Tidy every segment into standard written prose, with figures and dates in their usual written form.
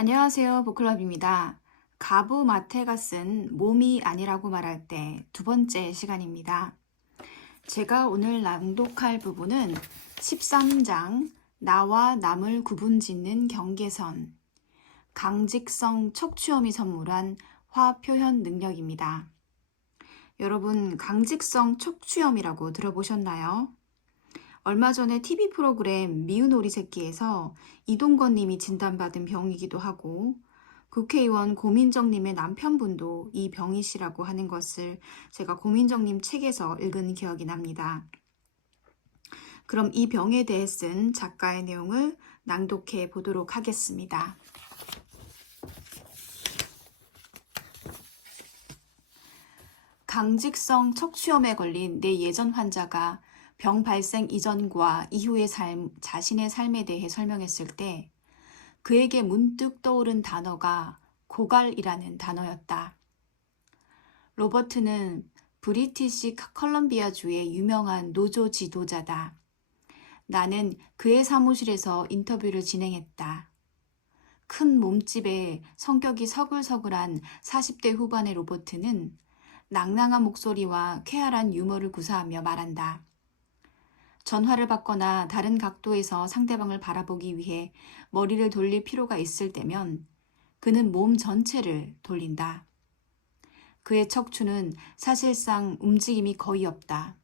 안녕하세요. 보클럽입니다. 가부 마테가 쓴 몸이 아니라고 말할 때 두 번째 시간입니다. 제가 오늘 낭독할 부분은 13장 나와 남을 구분짓는 경계선 강직성 척추염이 선물한 화표현 능력입니다. 여러분, 강직성 척추염이라고 들어보셨나요? 얼마 전에 TV 프로그램 미운 오리 새끼에서 이동건 님이 진단받은 병이기도 하고 국회의원 고민정 님의 남편분도 이 병이시라고 하는 것을 제가 고민정 님 책에서 읽은 기억이 납니다. 그럼 이 병에 대해 쓴 작가의 내용을 낭독해 보도록 하겠습니다. 강직성 척추염에 걸린 내 예전 환자가 병 발생 이전과 이후의 자신의 삶에 대해 설명했을 때 그에게 문득 떠오른 단어가 고갈이라는 단어였다. 로버트는 브리티시 컬럼비아주의 유명한 노조 지도자다. 나는 그의 사무실에서 인터뷰를 진행했다. 큰 몸집에 성격이 서글서글한 40대 후반의 로버트는 낭낭한 목소리와 쾌활한 유머를 구사하며 말한다. 전화를 받거나 다른 각도에서 상대방을 바라보기 위해 머리를 돌릴 필요가 있을 때면 그는 몸 전체를 돌린다. 그의 척추는 사실상 움직임이 거의 없다.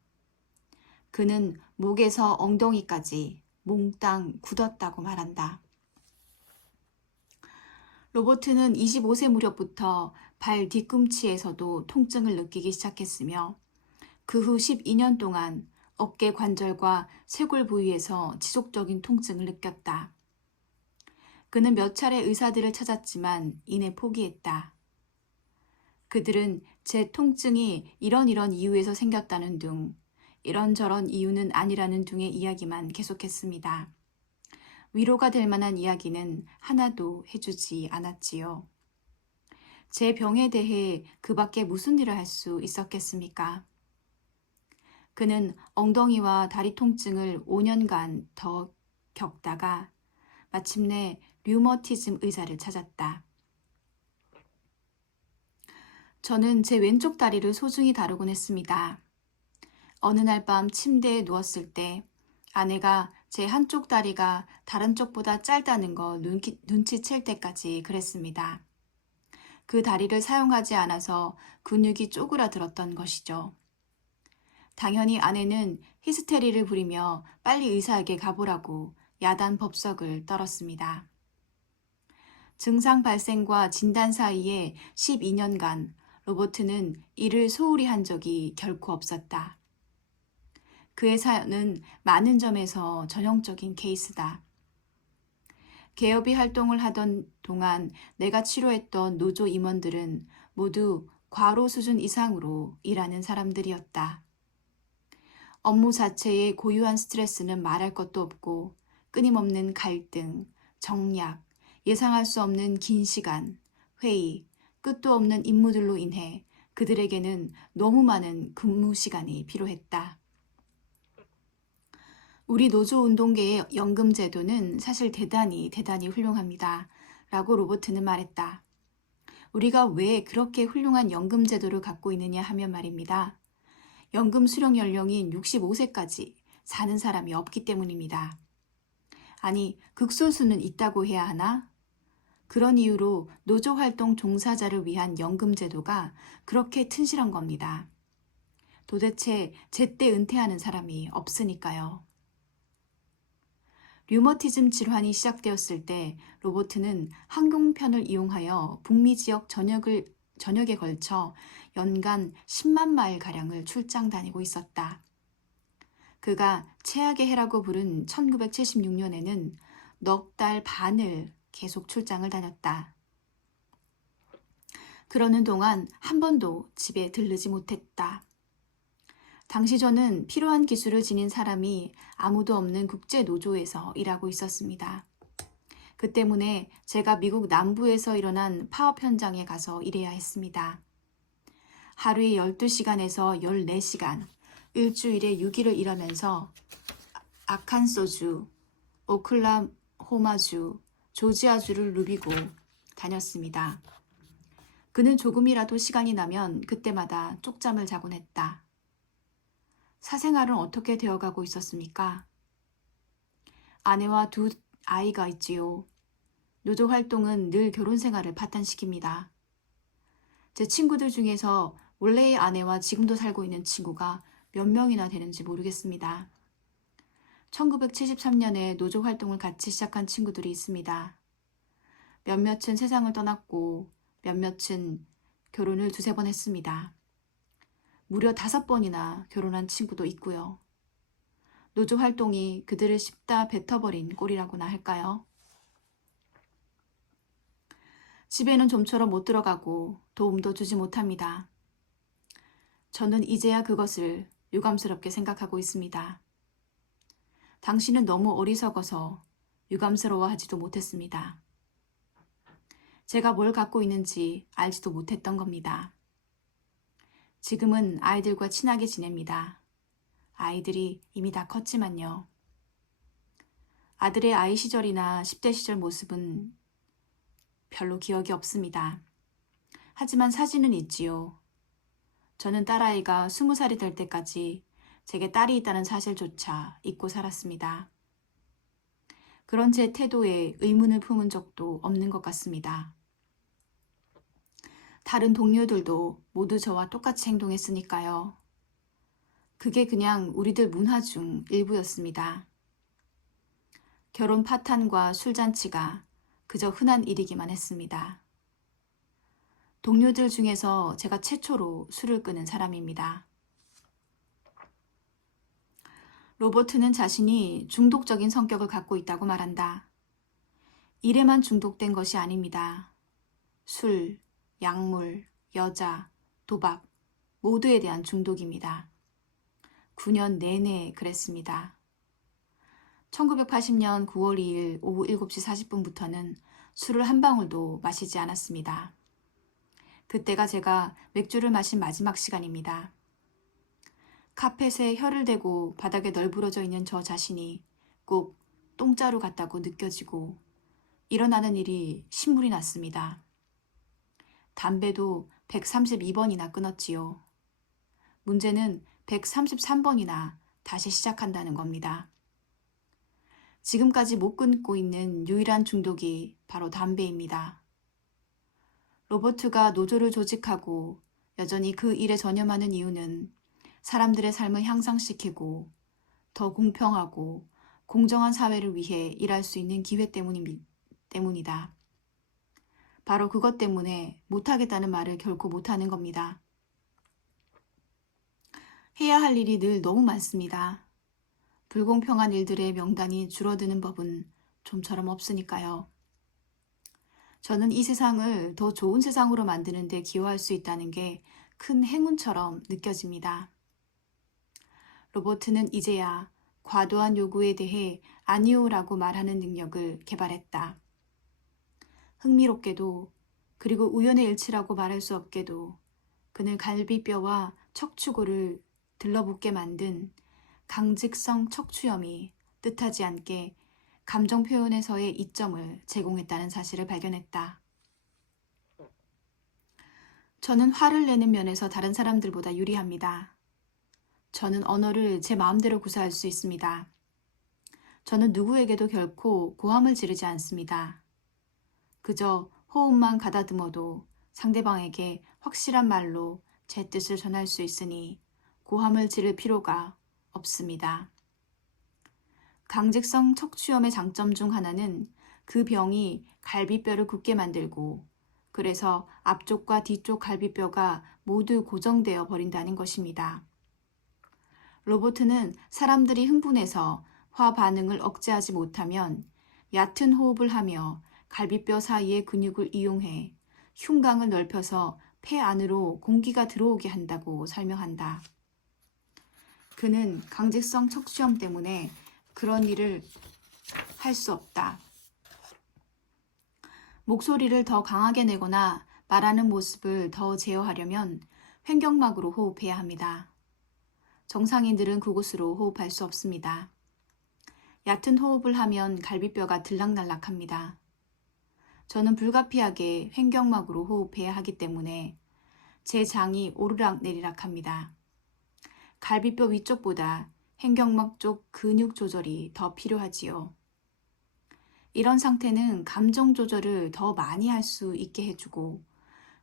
그는 목에서 엉덩이까지 몽땅 굳었다고 말한다. 로버트는 25세 무렵부터 발 뒤꿈치에서도 통증을 느끼기 시작했으며 그 후 12년 동안 어깨 관절과 쇄골 부위에서 지속적인 통증을 느꼈다. 그는 몇 차례 의사들을 찾았지만 이내 포기했다. 그들은 제 통증이 이런 이유에서 생겼다는 둥, 이런저런 이유는 아니라는 둥의 이야기만 계속했습니다. 위로가 될 만한 이야기는 하나도 해주지 않았지요. 제 병에 대해 그 밖에 무슨 일을 할 수 있었겠습니까? 그는 엉덩이와 다리 통증을 5년간 더 겪다가 마침내 류머티즘 의사를 찾았다. 저는 제 왼쪽 다리를 소중히 다루곤 했습니다. 어느 날 밤 침대에 누웠을 때 아내가 제 한쪽 다리가 다른 쪽보다 짧다는 거 눈치챌 때까지 그랬습니다. 그 다리를 사용하지 않아서 근육이 쪼그라들었던 것이죠. 당연히 아내는 히스테리를 부리며 빨리 의사에게 가보라고 야단 법석을 떨었습니다. 증상 발생과 진단 사이에 12년간 로버트는 이를 소홀히 한 적이 결코 없었다. 그의 사연은 많은 점에서 전형적인 케이스다. 개업이 활동을 하던 동안 내가 치료했던 노조 임원들은 모두 과로 수준 이상으로 일하는 사람들이었다. 업무 자체의 고유한 스트레스는 말할 것도 없고 끊임없는 갈등, 정략, 예상할 수 없는 긴 시간, 회의, 끝도 없는 임무들로 인해 그들에게는 너무 많은 근무 시간이 필요했다. 우리 노조 운동계의 연금 제도는 사실 대단히 훌륭합니다. 라고 로버트는 말했다. 우리가 왜 그렇게 훌륭한 연금 제도를 갖고 있느냐 하면 말입니다. 연금 수령 연령인 65세까지 사는 사람이 없기 때문입니다. 아니, 극소수는 있다고 해야 하나? 그런 이유로 노조활동 종사자를 위한 연금 제도가 그렇게 튼실한 겁니다. 도대체 제때 은퇴하는 사람이 없으니까요. 류머티즘 질환이 시작되었을 때 로버트는 항공편을 이용하여 북미 지역 전역에 걸쳐 연간 10만 마일가량을 출장 다니고 있었다. 그가 최악의 해라고 부른 1976년에는 넉 달 반을 계속 출장을 다녔다. 그러는 동안 한 번도 집에 들르지 못했다. 당시 저는 필요한 기술을 지닌 사람이 아무도 없는 국제노조에서 일하고 있었습니다. 그 때문에 제가 미국 남부에서 일어난 파업 현장에 가서 일해야 했습니다. 하루에 12시간에서 14시간, 일주일에 6일을 일하면서 아칸소주, 오클라호마주, 조지아주를 누비고 다녔습니다. 그는 조금이라도 시간이 나면 그때마다 쪽잠을 자곤 했다. 사생활은 어떻게 되어가고 있었습니까? 아내와 두 아이가 있지요. 노조 활동은 늘 결혼 생활을 파탄시킵니다. 제 친구들 중에서 원래의 아내와 지금도 살고 있는 친구가 몇 명이나 되는지 모르겠습니다. 1973년에 노조 활동을 같이 시작한 친구들이 있습니다. 몇몇은 세상을 떠났고 몇몇은 결혼을 2~3번 했습니다. 무려 5번이나 결혼한 친구도 있고요. 노조 활동이 그들을 씹다 뱉어버린 꼴이라고나 할까요? 집에는 좀처럼 못 들어가고 도움도 주지 못합니다. 저는 이제야 그것을 유감스럽게 생각하고 있습니다. 당신은 너무 어리석어서 유감스러워하지도 못했습니다. 제가 뭘 갖고 있는지 알지도 못했던 겁니다. 지금은 아이들과 친하게 지냅니다. 아이들이 이미 다 컸지만요. 아들의 아이 시절이나 10대 시절 모습은 별로 기억이 없습니다. 하지만 사진은 있지요. 저는 딸아이가 20살이 될 때까지 제게 딸이 있다는 사실조차 잊고 살았습니다. 그런 제 태도에 의문을 품은 적도 없는 것 같습니다. 다른 동료들도 모두 저와 똑같이 행동했으니까요. 그게 그냥 우리들 문화 중 일부였습니다. 결혼 파탄과 술잔치가 그저 흔한 일이기만 했습니다. 동료들 중에서 제가 최초로 술을 끄는 사람입니다. 로버트는 자신이 중독적인 성격을 갖고 있다고 말한다. 일에만 중독된 것이 아닙니다. 술, 약물, 여자, 도박 모두에 대한 중독입니다. 9년 내내 그랬습니다. 1980년 9월 2일 오후 7시 40분부터는 술을 한 방울도 마시지 않았습니다. 그때가 제가 맥주를 마신 마지막 시간입니다. 카펫에 혀를 대고 바닥에 널브러져 있는 저 자신이 꼭 똥자루 같다고 느껴지고 일어나는 일이 신물이 났습니다. 담배도 132번이나 끊었지요. 문제는 133번이나 다시 시작한다는 겁니다. 지금까지 못 끊고 있는 유일한 중독이 바로 담배입니다. 로버트가 노조를 조직하고 여전히 그 일에 전념하는 이유는 사람들의 삶을 향상시키고 더 공평하고 공정한 사회를 위해 일할 수 있는 기회 때문이다. 바로 그것 때문에 못하겠다는 말을 결코 못하는 겁니다. 해야 할 일이 늘 너무 많습니다. 불공평한 일들의 명단이 줄어드는 법은 좀처럼 없으니까요. 저는 이 세상을 더 좋은 세상으로 만드는 데 기여할 수 있다는 게 큰 행운처럼 느껴집니다. 로버트는 이제야 과도한 요구에 대해 아니오라고 말하는 능력을 개발했다. 흥미롭게도 그리고 우연의 일치라고 말할 수 없게도 그는 갈비뼈와 척추골을 들러붙게 만든 강직성 척추염이 뜻하지 않게 감정 표현에서의 이점을 제공했다는 사실을 발견했다. 저는 화를 내는 면에서 다른 사람들보다 유리합니다. 저는 언어를 제 마음대로 구사할 수 있습니다. 저는 누구에게도 결코 고함을 지르지 않습니다. 그저 호흡만 가다듬어도 상대방에게 확실한 말로 제 뜻을 전할 수 있으니 고함을 지를 필요가 없습니다. 강직성 척추염의 장점 중 하나는 그 병이 갈비뼈를 굳게 만들고 그래서 앞쪽과 뒤쪽 갈비뼈가 모두 고정되어 버린다는 것입니다. 로버트는 사람들이 흥분해서 화 반응을 억제하지 못하면 얕은 호흡을 하며 갈비뼈 사이의 근육을 이용해 흉곽을 넓혀서 폐 안으로 공기가 들어오게 한다고 설명한다. 그는 강직성 척추염 때문에 그런 일을 할 수 없다. 목소리를 더 강하게 내거나 말하는 모습을 더 제어하려면 횡격막으로 호흡해야 합니다. 정상인들은 그곳으로 호흡할 수 없습니다. 얕은 호흡을 하면 갈비뼈가 들락날락합니다. 저는 불가피하게 횡격막으로 호흡해야 하기 때문에 제 장이 오르락내리락 합니다. 갈비뼈 위쪽보다 횡격막 쪽 근육 조절이 더 필요하지요. 이런 상태는 감정 조절을 더 많이 할 수 있게 해주고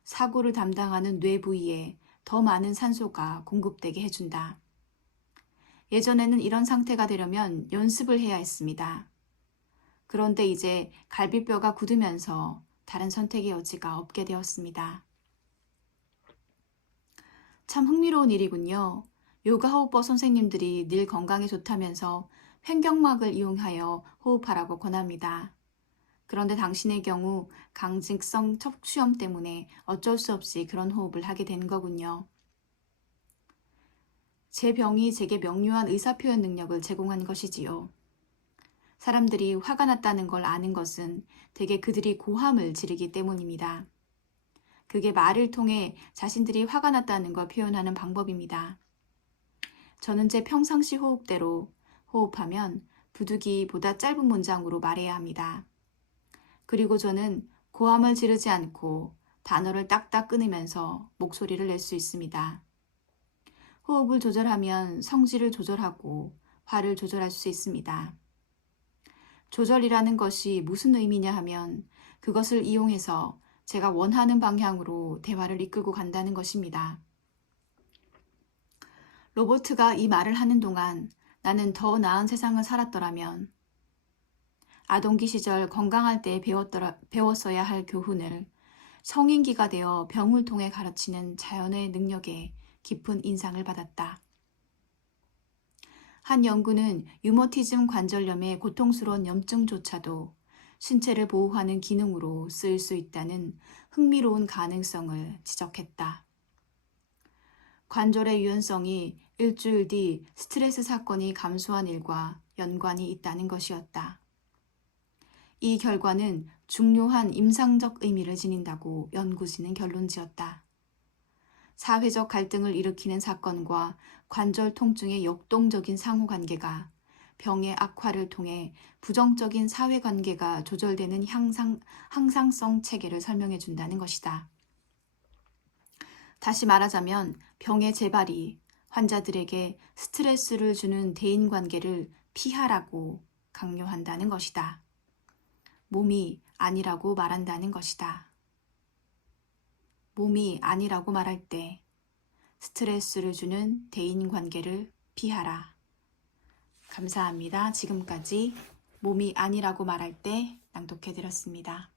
사고를 담당하는 뇌 부위에 더 많은 산소가 공급되게 해준다. 예전에는 이런 상태가 되려면 연습을 해야 했습니다. 그런데 이제 갈비뼈가 굳으면서 다른 선택의 여지가 없게 되었습니다. 참 흥미로운 일이군요. 요가 호흡법 선생님들이 늘 건강에 좋다면서 횡격막을 이용하여 호흡하라고 권합니다. 그런데 당신의 경우 강직성 척추염 때문에 어쩔 수 없이 그런 호흡을 하게 된 거군요. 제 병이 제게 명료한 의사표현 능력을 제공한 것이지요. 사람들이 화가 났다는 걸 아는 것은 대개 그들이 고함을 지르기 때문입니다. 그게 말을 통해 자신들이 화가 났다는 걸 표현하는 방법입니다. 저는 제 평상시 호흡대로 호흡하면 부득이보다 짧은 문장으로 말해야 합니다. 그리고 저는 고함을 지르지 않고 단어를 딱딱 끊으면서 목소리를 낼 수 있습니다. 호흡을 조절하면 성질을 조절하고 화를 조절할 수 있습니다. 조절이라는 것이 무슨 의미냐 하면 그것을 이용해서 제가 원하는 방향으로 대화를 이끌고 간다는 것입니다. 로버트가 이 말을 하는 동안 나는 더 나은 세상을 살았더라면 아동기 시절 건강할 때 배웠어야 할 교훈을 성인기가 되어 병을 통해 가르치는 자연의 능력에 깊은 인상을 받았다. 한 연구는 유머티즘 관절염의 고통스러운 염증조차도 신체를 보호하는 기능으로 쓰일 수 있다는 흥미로운 가능성을 지적했다. 관절의 유연성이 일주일 뒤 스트레스 사건이 감소한 일과 연관이 있다는 것이었다. 이 결과는 중요한 임상적 의미를 지닌다고 연구진은 결론지었다. 사회적 갈등을 일으키는 사건과 관절 통증의 역동적인 상호관계가 병의 악화를 통해 부정적인 사회관계가 조절되는 항상성 체계를 설명해 준다는 것이다. 다시 말하자면 병의 재발이 환자들에게 스트레스를 주는 대인관계를 피하라고 강요한다는 것이다. 몸이 아니라고 말한다는 것이다. 몸이 아니라고 말할 때 스트레스를 주는 대인관계를 피하라. 감사합니다. 지금까지 몸이 아니라고 말할 때 낭독해드렸습니다.